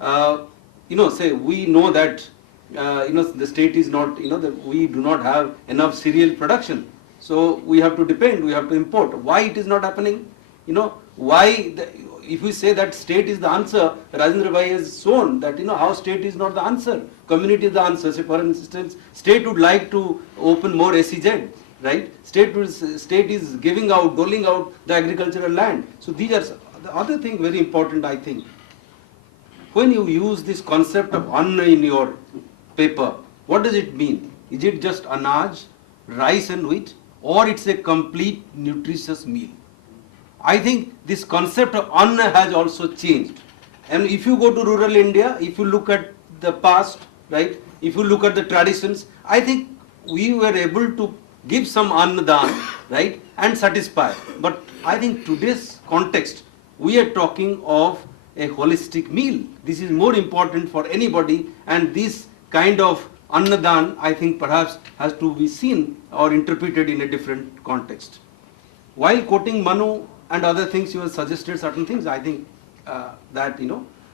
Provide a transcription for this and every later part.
say we know that the state is not, that we do not have enough cereal production, so we have to depend, we have to import. Why it is not happening? Why? If we say that state is the answer, Rajendra Bhai has shown that how state is not the answer, community is the answer. Say for instance, state would like to open more SEZ, right? State is giving out, doling out the agricultural land. So these are the other thing very important, I think. When you use this concept of anna in your paper, what does it mean? Is it just anaj, rice and wheat, or it's a complete nutritious meal? I think this concept of anna has also changed. And if you go to rural India, if you look at the past, right, if you look at the traditions, I think we were able to give some annadan, right, and satisfy. But I think today's context, we are talking of a holistic meal. This is more important for anybody, and this kind of annadan, I think perhaps has to be seen or interpreted in a different context. While quoting Manu and other things, you have suggested certain things. I think that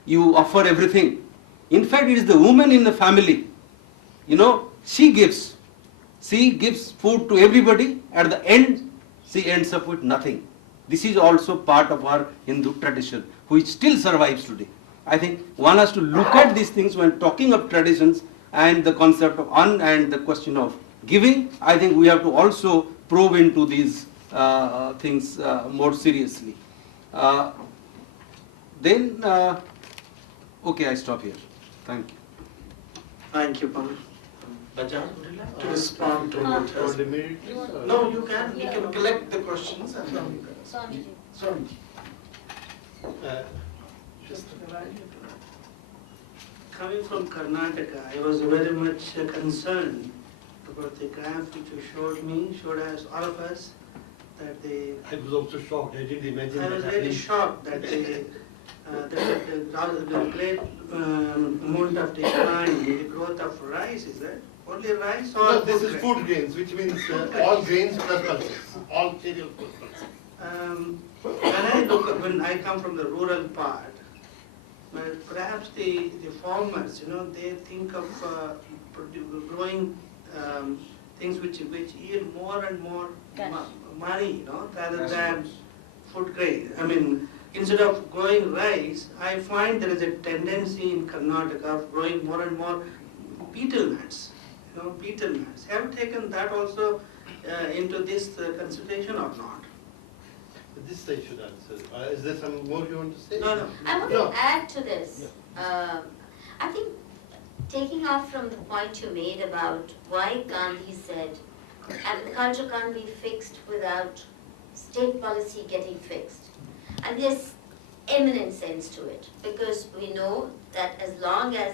you offer everything. In fact, it is the woman in the family. She gives food to everybody. At the end, she ends up with nothing. This is also part of our Hindu tradition, which still survives today. I think one has to look at these things when talking of traditions and the concept of and the question of giving. I think we have to also probe into these things more seriously. Okay, I stop here. Thank you. Thank you, Pawan. Bajaj, would you like to respond to what has been? No, you can. You can collect the questions and then you can. Sorry. Just coming from Karnataka, I was very much concerned about the graph which you showed us, all of us, that I was also shocked. I didn't imagine I that. was really shocked that the great amount of decline in the growth of rice. Is that only rice or? No, this is food grains, which means all grains plus pulses, all cereal plus pulses. When I come from the rural part, but perhaps the farmers, they think of growing things which yield more and more money, rather than food grain. I mean, instead of growing rice, I find there is a tendency in Karnataka of growing more and more betel nuts. Betel nuts. Have you taken that also into this consideration or not? This I should answer. Is there some more you want to say? No. I want to add to this. I think taking off from the point you made about why Gandhi said agriculture can't be fixed without state policy getting fixed. And there's eminent sense to it, because we know that as long as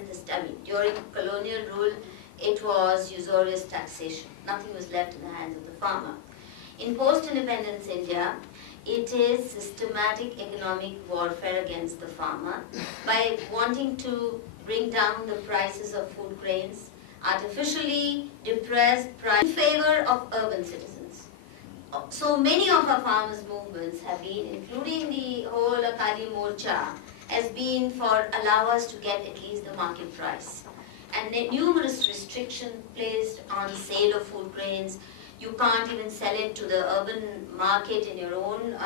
during colonial rule, it was usurious taxation. Nothing was left in the hands of the farmer. In post-independence India, it is systematic economic warfare against the farmer by wanting to bring down the prices of food grains, artificially depress price in favor of urban citizens. So many of our farmers' movements have been, including the whole Akali Morcha, has been for allow us to get at least the market price. And numerous restrictions placed on sale of food grains. You can't even sell it to the urban market in your own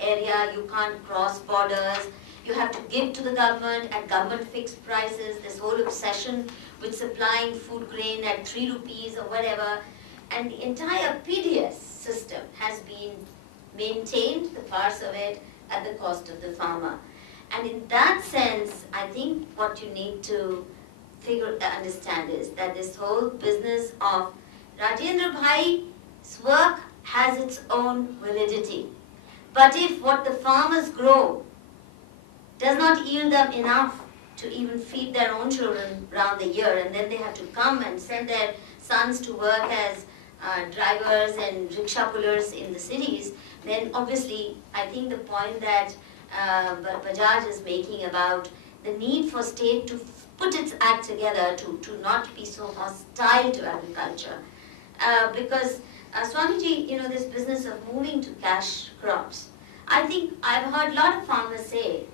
area. You can't cross borders. You have to give to the government at government fixed prices. This whole obsession with supplying food grain at 3 rupees or whatever. And the entire PDS system has been maintained, the parts of it, at the cost of the farmer. And in that sense, I think what you need to understand is that this whole business of Rajendra Bhai's work has its own validity. But if what the farmers grow does not yield them enough to even feed their own children around the year, and then they have to come and send their sons to work as drivers and rickshaw pullers in the cities, then obviously I think the point that Bajaj is making about the need for state to put its act together to not be so hostile to agriculture. Because Swamiji, this business of moving to cash crops, I think I've heard a lot of farmers say